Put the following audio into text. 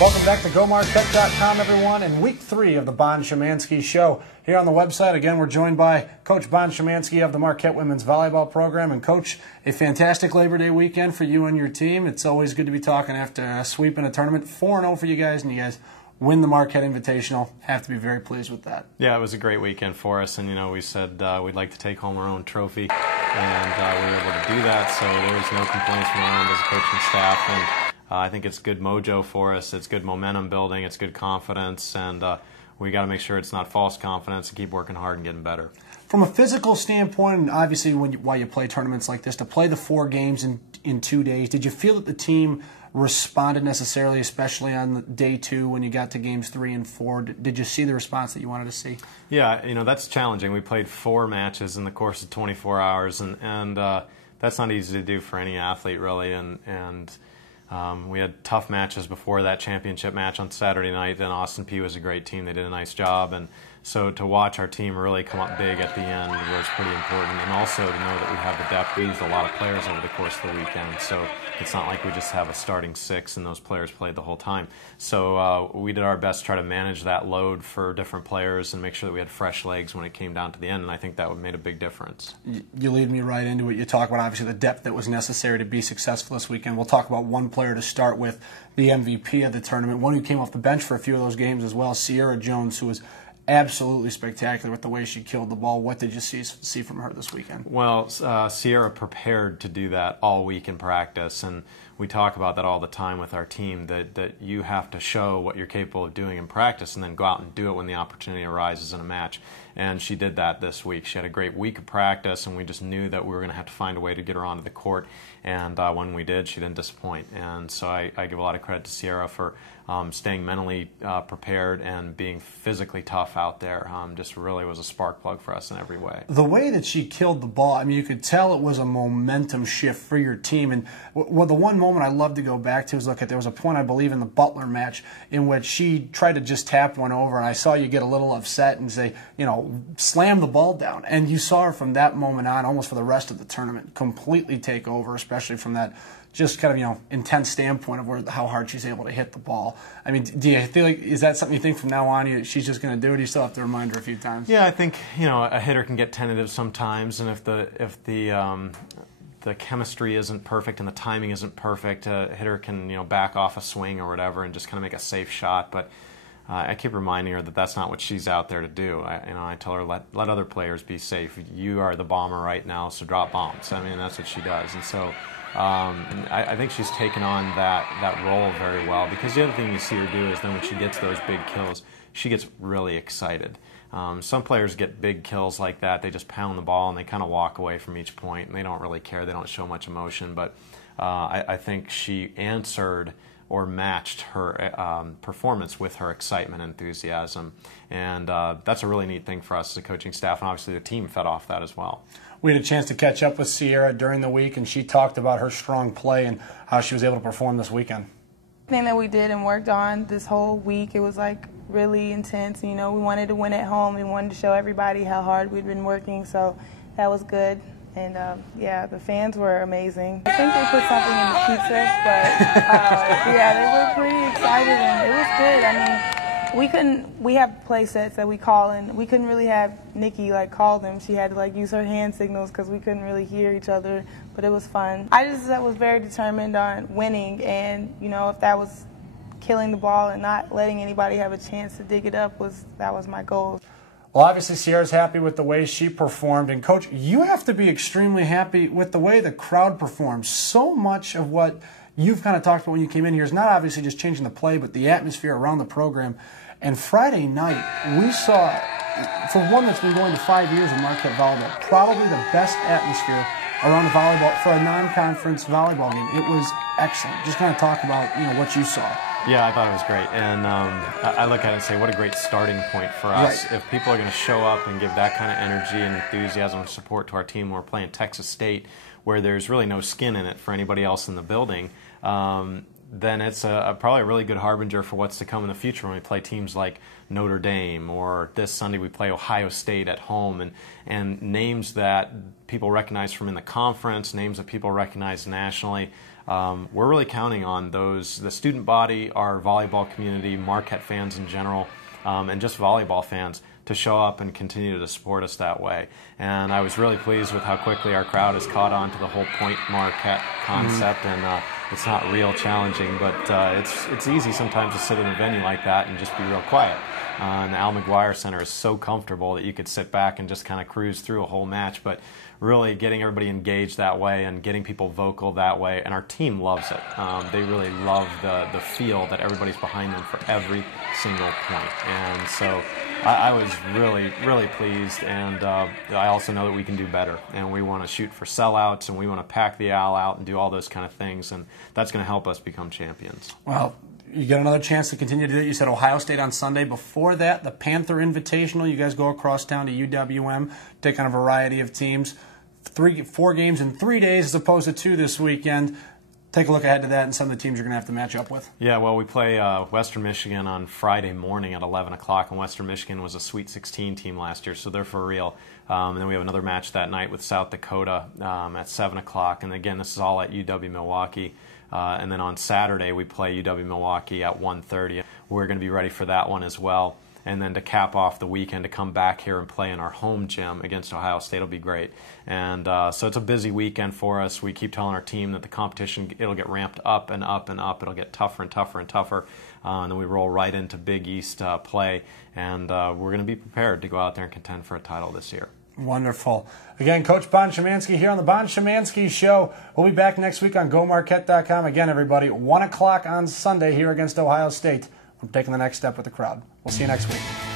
Welcome back to GoMarquette.com, everyone, in week 3 of the Bond Shymansky Show. Here on the website, again, we're joined by Coach Bond Shymansky of the Marquette Women's Volleyball Program. And, Coach, a fantastic Labor Day weekend for you and your team. It's always good to be talking after sweeping a tournament. 4-0 for you guys, and you guys win the Marquette Invitational. Have to be very pleased with that. Yeah, it was a great weekend for us, and, you know, we said we'd like to take home our own trophy, and we were able to do that, so there was no complaints from our end as a coaching staff. And I think it's good mojo for us. It's good momentum building. It's good confidence, and we got to make sure it's not false confidence and keep working hard and getting better. From a physical standpoint, and obviously while you play tournaments like this, to play the 4 games in 2 days, did you feel that the team responded necessarily, especially on day 2 when you got to games 3 and 4? Did you see the response that you wanted to see? Yeah, you know, that's challenging. We played 4 matches in the course of 24 hours, and that's not easy to do for any athlete, really, and we had tough matches before that championship match on Saturday night, and Austin P was a great team. They did a nice job, and so to watch our team really come up big at the end was pretty important, and also to know that we have the depth. We used a lot of players over the course of the weekend, so it's not like we just have a starting 6 and those players played the whole time. So we did our best to try to manage that load for different players and make sure that we had fresh legs when it came down to the end, and I think that made a big difference. You lead me right into it. You talk about, obviously, the depth that was necessary to be successful this weekend. We'll talk about one player to start with, the MVP of the tournament, one who came off the bench for a few of those games as well, Ciara Jones, who was absolutely spectacular with the way she killed the ball. What did you see from her this weekend? Well, Ciara prepared to do that all week in practice, and we talk about that all the time with our team, that you have to show what you're capable of doing in practice and then go out and do it when the opportunity arises in a match. And she did that this week. She had a great week of practice, and we just knew that we were going to have to find a way to get her onto the court. And when we did, she didn't disappoint. And so I give a lot of credit to Ciara for staying mentally prepared and being physically tough out there. Just really was a spark plug for us in every way. The way that she killed the ball, I mean, you could tell it was a momentum shift for your team. And the one moment I love to go back to is, look, there was a point, I believe, in the Butler match in which she tried to just tap one over, and I saw you get a little upset and say, you know, slam the ball down. And you saw her from that moment on, almost for the rest of the tournament, completely take over, especially from that just kind of, you know, intense standpoint of how hard she's able to hit the ball. I mean, do you feel like, is that something you think from now on she's just going to do it? You still have to remind her a few times? Yeah, I think, you know, a hitter can get tentative sometimes, and if the chemistry isn't perfect and the timing isn't perfect, a hitter can, you know, back off a swing or whatever and just kind of make a safe shot. But I keep reminding her that that's not what she's out there to do. I tell her, let other players be safe. You are the bomber right now, so drop bombs. I mean, that's what she does. And so I think she's taken on that role very well, because the other thing you see her do is then when she gets those big kills, she gets really excited. Some players get big kills like that. They just pound the ball and they kind of walk away from each point, and they don't really care. They don't show much emotion. But I think she answered or matched her performance with her excitement and enthusiasm. And that's a really neat thing for us as a coaching staff, and obviously the team fed off that as well. We had a chance to catch up with Ciara during the week, and she talked about her strong play and how she was able to perform this weekend. The thing that we did and worked on this whole week, it was like really intense. You know, we wanted to win at home. We wanted to show everybody how hard we'd been working, so that was good. And yeah, the fans were amazing. I think they put something in the pizza, but yeah, they were pretty excited, and it was good. I mean, we have play sets that we call, and we couldn't really have Nikki like call them. She had to like use her hand signals because we couldn't really hear each other, but it was fun. I just was very determined on winning, and you know, if that was killing the ball and not letting anybody have a chance to dig it up, that was my goal. Well, obviously, Ciara's happy with the way she performed. And, Coach, you have to be extremely happy with the way the crowd performs. So much of what you've kind of talked about when you came in here is not obviously just changing the play, but the atmosphere around the program. And Friday night, we saw, for one that's been going to 5 years in Marquette volleyball, probably the best atmosphere around the volleyball for a non-conference volleyball game. It was excellent. Just kind of talk about, you know, what you saw. Yeah, I thought it was great, and I look at it and say, what a great starting point for us. Right. If people are going to show up and give that kind of energy and enthusiasm and support to our team, we're playing Texas State, where there's really no skin in it for anybody else in the building, then it's probably a really good harbinger for what's to come in the future when we play teams like Notre Dame, or this Sunday we play Ohio State at home, and names that people recognize from in the conference, names that people recognize nationally. we're really counting on the student body, our volleyball community, Marquette fans in general, and just volleyball fans to show up and continue to support us that way. And I was really pleased with how quickly our crowd has caught on to the whole Point Marquette concept, and it's not real challenging, but it's easy sometimes to sit in a venue like that and just be real quiet. And the Al McGuire Center is so comfortable that you could sit back and just kind of cruise through a whole match, but really getting everybody engaged that way and getting people vocal that way, and our team loves it. They really love the feel that everybody's behind them for every single point. And so I was really, really pleased, and I also know that we can do better, and we want to shoot for sellouts, and we want to pack the Al out and do all those kind of things, and that's going to help us become champions. Well, you get another chance to continue to do it. You said Ohio State on Sunday. Before that, the Panther Invitational. You guys go across town to UWM, take on a variety of teams. 4 games in 3 days as opposed to 2 this weekend. Take a look ahead to that and some of the teams you're going to have to match up with. Yeah, well, we play Western Michigan on Friday morning at 11 o'clock, and Western Michigan was a Sweet 16 team last year, so they're for real. And then we have another match that night with South Dakota at 7 o'clock, and again, this is all at UW-Milwaukee. And then on Saturday, we play UW-Milwaukee at 1:30. We're going to be ready for that one as well. And then to cap off the weekend, to come back here and play in our home gym against Ohio State will be great. And so it's a busy weekend for us. We keep telling our team that the competition, it'll get ramped up and up and up. It'll get tougher and tougher and tougher. And then we roll right into Big East play. And we're going to be prepared to go out there and contend for a title this year. Wonderful. Again, Coach Bond Shymansky here on the Bond Shymansky Show. We'll be back next week on GoMarquette.com. Again, everybody, 1 o'clock on Sunday here against Ohio State. I'm taking the next step with the crowd. We'll see you next week.